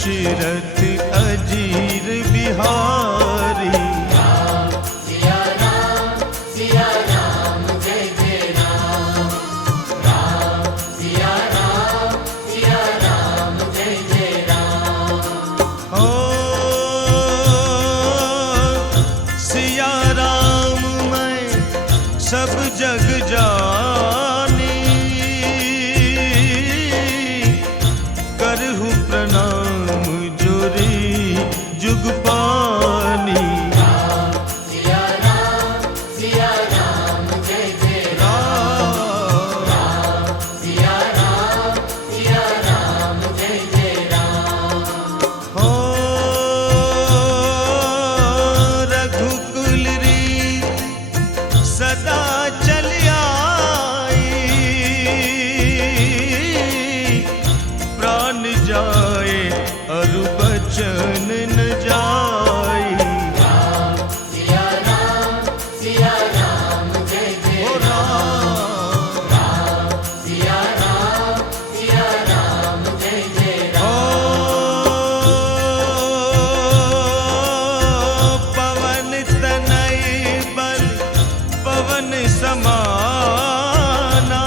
दशरथ अजीर बिहारी। राम सिया राम जय जय राम। राम सिया राम जय जय राम। ओ सिया राम मैं सब जग जानी, करहु प्रणाम जोरी जुग पानी। राम सिया राम जय जय राम। राम सिया राम जय जय राम। हो रघुकुल रीत सदा चल आई, प्राण जाए अरु बचन न जाई। राम सिया राम जय जय हो राम राम सिया राम जय जय राम। पवन तनय बल पवन समाना,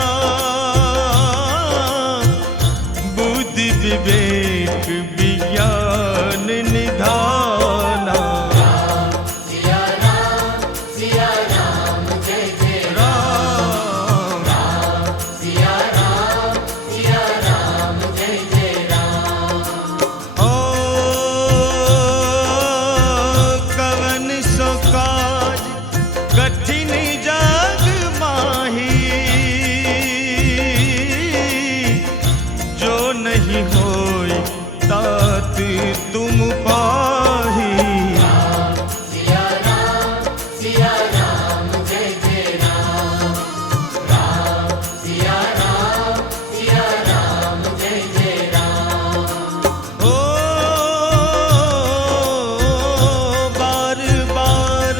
बुद्धि विवेक विज्ञान निधाना। राम सिया राम जय जय राम राम सिया राम जय जय राम। ओ कवन सो काज कठिन जग माही, जो नहीं होय तात तुम पाही। राम सिया राम जय जय राम। राम सिया राम जय जय राम। ओ बार बार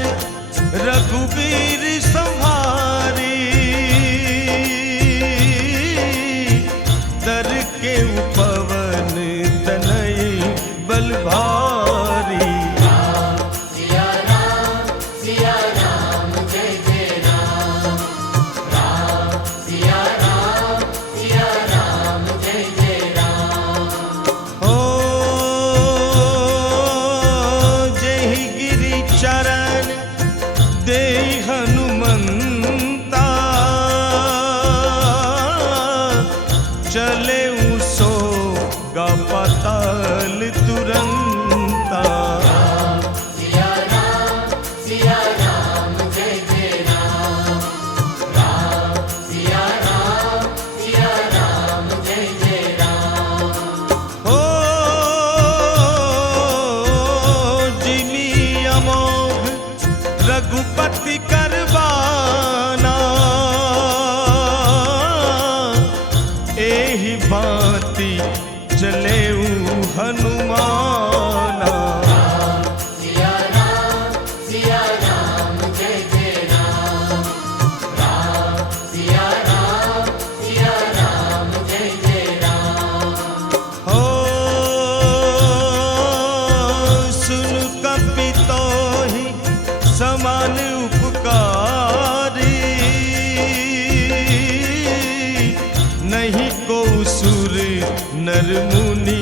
रघुबीर संहारी, दर के पवन तनय बल भारी। राम सिया राम जय जय राम। राम सिया राम जय जय राम। ओ जहि गिरि चरण दे हनुमंता, चले सो गा पाताल तुरंता। राम सिया राम जय जय राम। राम सिया राम जय जय राम। ओ जिमी अमोघ रघुपति करवाना, एहि भांति चलेऊ हनुमाना। राम सिया राम जय जय राम। राम सिया राम जय जय राम। हो सुन कपितोहि समान उपकारी, नहीं को सुर नर मुनि